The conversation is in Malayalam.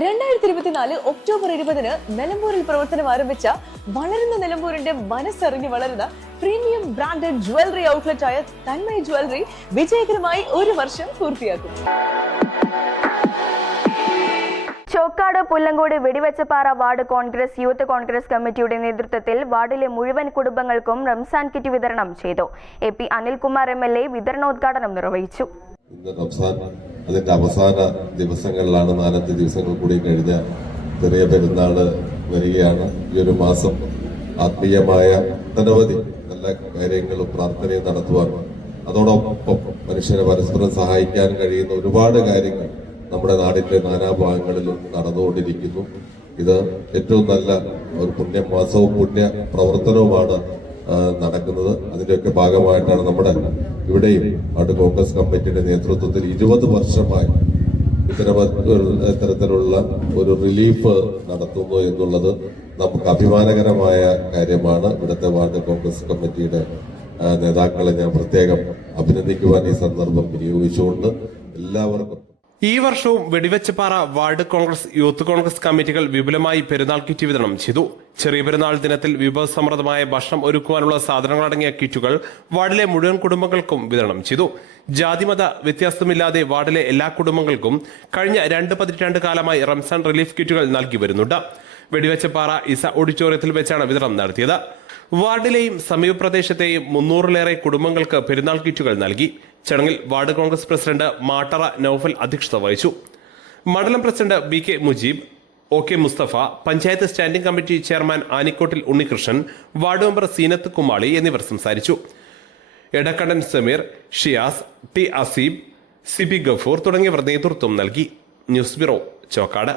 2024 ഒക്ടോബർ 20-ന് നിലമ്പൂരിൽ പ്രവർത്തനം ആരംഭിച്ച വളരുന്ന നിലമ്പൂരിന്റെ മനസ്സറിഞ്ഞ് വളരുന്ന പ്രീമിയം ബ്രാൻഡഡ് ജ്വല്ലറി ഔട്ട്ലെറ്റ് ആയ തന്മയ ജ്വല്ലറി വിജയകരമായി 1 വർഷം പൂർത്തിയാക്കും. ചോക്കാട് പുല്ലങ്കോട് വെടിവെച്ചപ്പാറ വാർഡ് കോൺഗ്രസ് യൂത്ത് കോൺഗ്രസ് കമ്മിറ്റിയുടെ നേതൃത്വത്തിൽ വാർഡിലെ മുഴുവൻ കുടുംബങ്ങൾക്കും റംസാൻ കിറ്റ് വിതരണം ചെയ്തു. AP അനിൽകുമാർ MLA വിതരണോദ്ഘാടനം നിർവഹിച്ചു. അതിന്റെ അവസാന ദിവസങ്ങളിലാണ് 4-5 ദിവസങ്ങൾ കൂടി കഴിഞ്ഞ ചെറിയ പെരുന്നാള് വരികയാണ്. ഈ ഒരു മാസം ആത്മീയമായ ഒട്ടനവധി നല്ല കാര്യങ്ങളും പ്രാർത്ഥനയും നടത്തുവാൻ, അതോടൊപ്പം മനുഷ്യനെ പരസ്പരം സഹായിക്കാൻ കഴിയുന്ന ഒരുപാട് കാര്യങ്ങൾ നമ്മുടെ നാടിന്റെ നാനാഭാഗങ്ങളിലും നടന്നുകൊണ്ടിരിക്കുന്നു. ഇത് ഏറ്റവും നല്ല ഒരു പുണ്യമാസവും പുണ്യ പ്രവർത്തനവുമാണ് നടക്കുന്നത്. അതിന്റെയൊക്കെ ഭാഗമായിട്ടാണ് നമ്മുടെ ഇവിടെയും വാർഡ് കോൺഗ്രസ് കമ്മിറ്റിയുടെ നേതൃത്വത്തിൽ 20 വർഷമായി ഇത്തരത്തിലുള്ള ഒരു റിലീഫ് നടത്തുന്നു എന്നുള്ളത് നമുക്ക് അഭിമാനകരമായ കാര്യമാണ്. ഇവിടുത്തെ വാർഡ് കോൺഗ്രസ് കമ്മിറ്റിയുടെ നേതാക്കളെ ഞാൻ പ്രത്യേകം അഭിനന്ദിക്കുവാൻ ഈ സന്ദർഭം വിനിയോഗിച്ചുകൊണ്ട് എല്ലാവർക്കും ഈ വർഷവും വെടിവെച്ചപ്പാറ വാർഡ് കോൺഗ്രസ് യൂത്ത് കോൺഗ്രസ് കമ്മിറ്റികൾ വിപുലമായി പെരുന്നാൾ കിറ്റ് വിതരണം ചെയ്തു. ചെറിയ പെരുന്നാൾ ദിനത്തിൽ വിഭവസമൃദ്ധമായ ഭക്ഷണം ഒരുക്കുവാനുള്ള സാധനങ്ങളടങ്ങിയ കിറ്റുകൾ വാർഡിലെ മുഴുവൻ കുടുംബങ്ങൾക്കും വിതരണം ചെയ്തു. ജാതിമത വ്യത്യാസമില്ലാതെ വാർഡിലെ എല്ലാ കുടുംബങ്ങൾക്കും കഴിഞ്ഞ 2 പതിറ്റാണ്ട് കാലമായി റംസാൻ റിലീഫ് കിറ്റുകൾ നൽകി വരുന്നുണ്ട്. വെടിവെച്ചപ്പാറ ഇസ ഓഡിറ്റോറിയത്തിൽ വെച്ചാണ് വിതരണം നടത്തിയത്. വാർഡിലെയും സമീപ പ്രദേശത്തെയും 300-ലേറെ കുടുംബങ്ങൾക്ക് പെരുന്നാൾ കിറ്റുകൾ നൽകി. ചടങ്ങിൽ വാർഡ് കോൺഗ്രസ് പ്രസിഡന്റ് മാട്ടറ നൌഫൽ അധ്യക്ഷത വഹിച്ചു. മണ്ഡലം president BK Mujeeb, OK Musthafa, panchayat standing committee chairman ആനിക്കോട്ടിൽ ഉണ്ണികൃഷ്ണൻ, വാർഡ് മെമ്പർ സീനത്ത് കുമാളി എന്നിവർ സംസാരിച്ചു. എടക്കണ്ടൻ സമീർ, ഷിയാസ്, T അസീബ്, CP ഗഫൂർ തുടങ്ങിയവർ നേതൃത്വം നൽകി. News bureau, Chokkad.